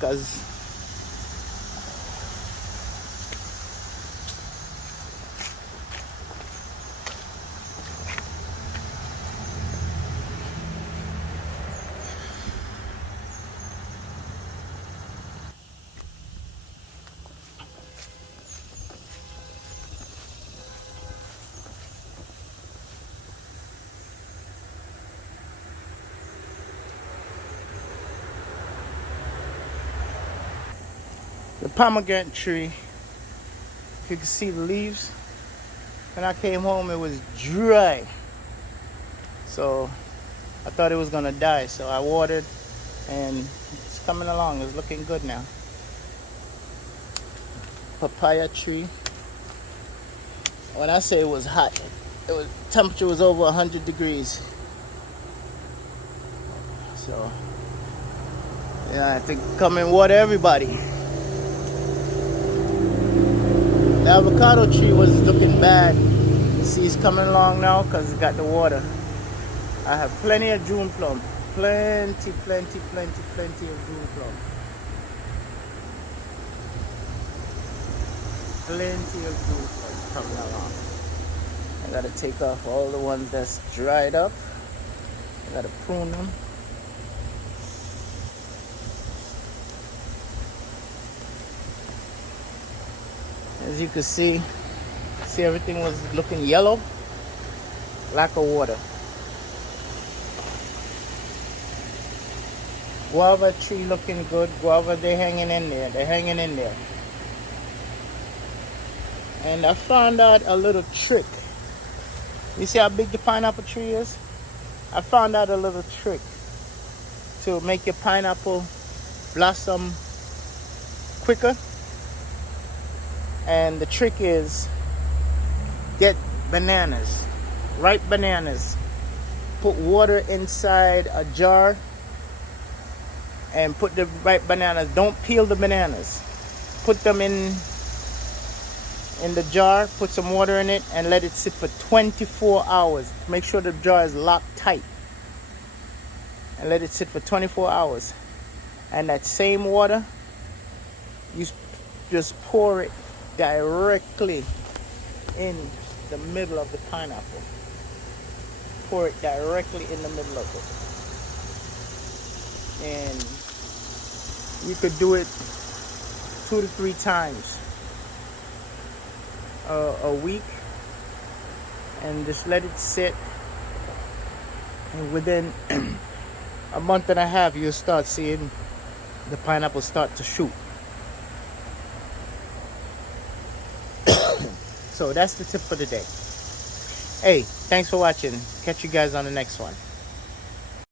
Because the pomegranate tree, if you can see the leaves, when I came home it was dry. So I thought it was gonna die. So I watered and it's coming along. It's looking good now. Papaya tree. When I say it was hot, temperature was over 100 degrees. So yeah, I have to come and water everybody. The avocado tree was looking bad. See, it's coming along now because it's got the water. I have plenty of June plum. Plenty of June plum. Plenty of June plum coming along. I gotta take off all the ones that's dried up. I gotta prune them. As you can see everything was looking yellow. Lack of water. Guava tree looking good. Guava, they're hanging in there. And I found out a little trick. You see how big the pineapple tree is? I found out a little trick to make your pineapple blossom quicker. And the trick is get bananas, ripe bananas. Put water inside a jar and put the ripe bananas. Don't peel the bananas. Put them in the jar, put some water in it and let it sit for 24 hours. Make sure the jar is locked tight. And let it sit for 24 hours. And that same water, you just pour it directly in the middle of the pineapple. Pour it directly in the middle of it. And you could do it 2 to 3 times a week, and just let it sit. And within a month and a half, you'll start seeing the pineapple start to shoot. So that's the tip for the day. Hey, thanks for watching. Catch you guys on the next one.